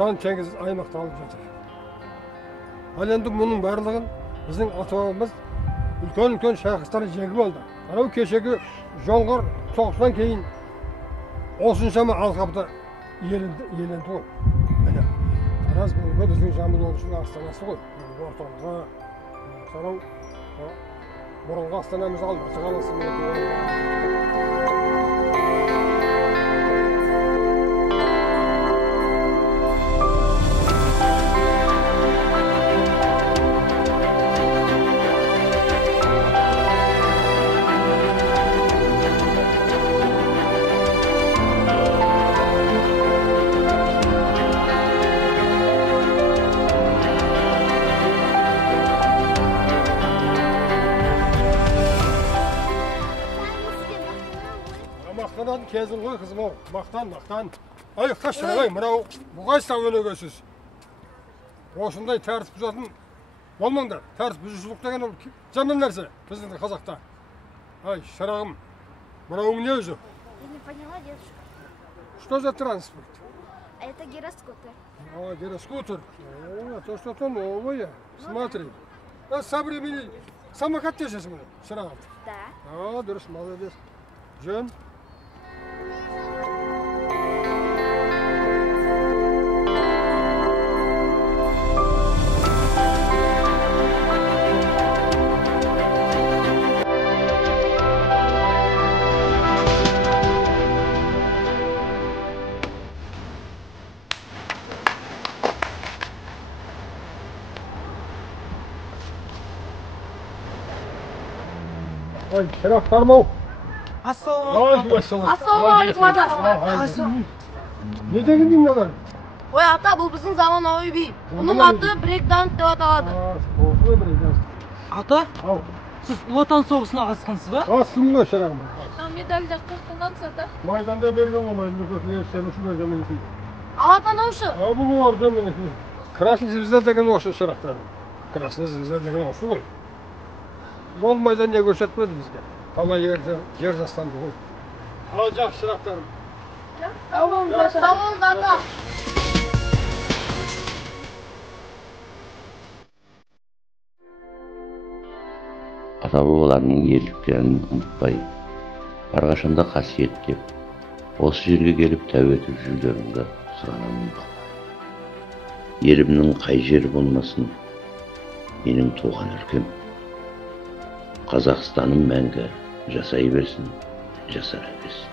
ұшан теңіз аймақта алып жатыр. Ал енді мұның барлығын біздің ата-бабамыз үлкен шайқастар жеңіп алды. Анау кешегі жоңғар соғысынан кейін осыншама алқапты иеленді ғой. Міне, Тараз бүгінгі біздің жамбыл облысының астанасы ғой. Ортамызға санау бұрынғы астанамыз Алматы қаласы. Мақтанатын кезің ғой қызым ау, мақтан. Ай, қашырағай, мынау бұғайса өнегесіз. Осындай тәртіп бұзатын болмаңдар. Тәртіп бұзушылық деген ол жаман нәрсе біздің қазақта. Ай, шырағым, мынау не өзі? Я не поняла, дедушка. Что за транспорт? Это гироскутер. А, гироскутер. Это что-то новое. Смотри. Это современный самокат десесің міне, шырағым. Да. Дұрыс, молодец. Жөн. Ой, шырақтарым ау. Ассалаумағалейкум ата. Не деген деймін олар? Ой ата, бұл біздің заманауи би. Бұның аты брейкданс деп аталады. Ата, сіз Ұлы Отан соғысына қатысқансыз ба? Қатыстым ғой шырағым. Медальді қырқынғансыз ата. Майданда берген ғой, сен ұшын өзімен екен. Ата наушы? Бұл орда мен екен. Красный звезда деген осы шырақтар. Красный звезда деген осы ғой. Ол майдан не көрсетпеді бізге. Талай жер жастанды ғой. Ал жақсы шырақтарым. Сау болыңыз ата. Ата-бабаларының ерліктерін ұмытпай, әрқашанда қасиеттеп, осы жерге келіп тәу етіп жүрулеріңді сұранамын. Елімнің қай жері болмасын, менің туған өлкем. Қазақстаным мәңгі жасай берсін, жасара берсін.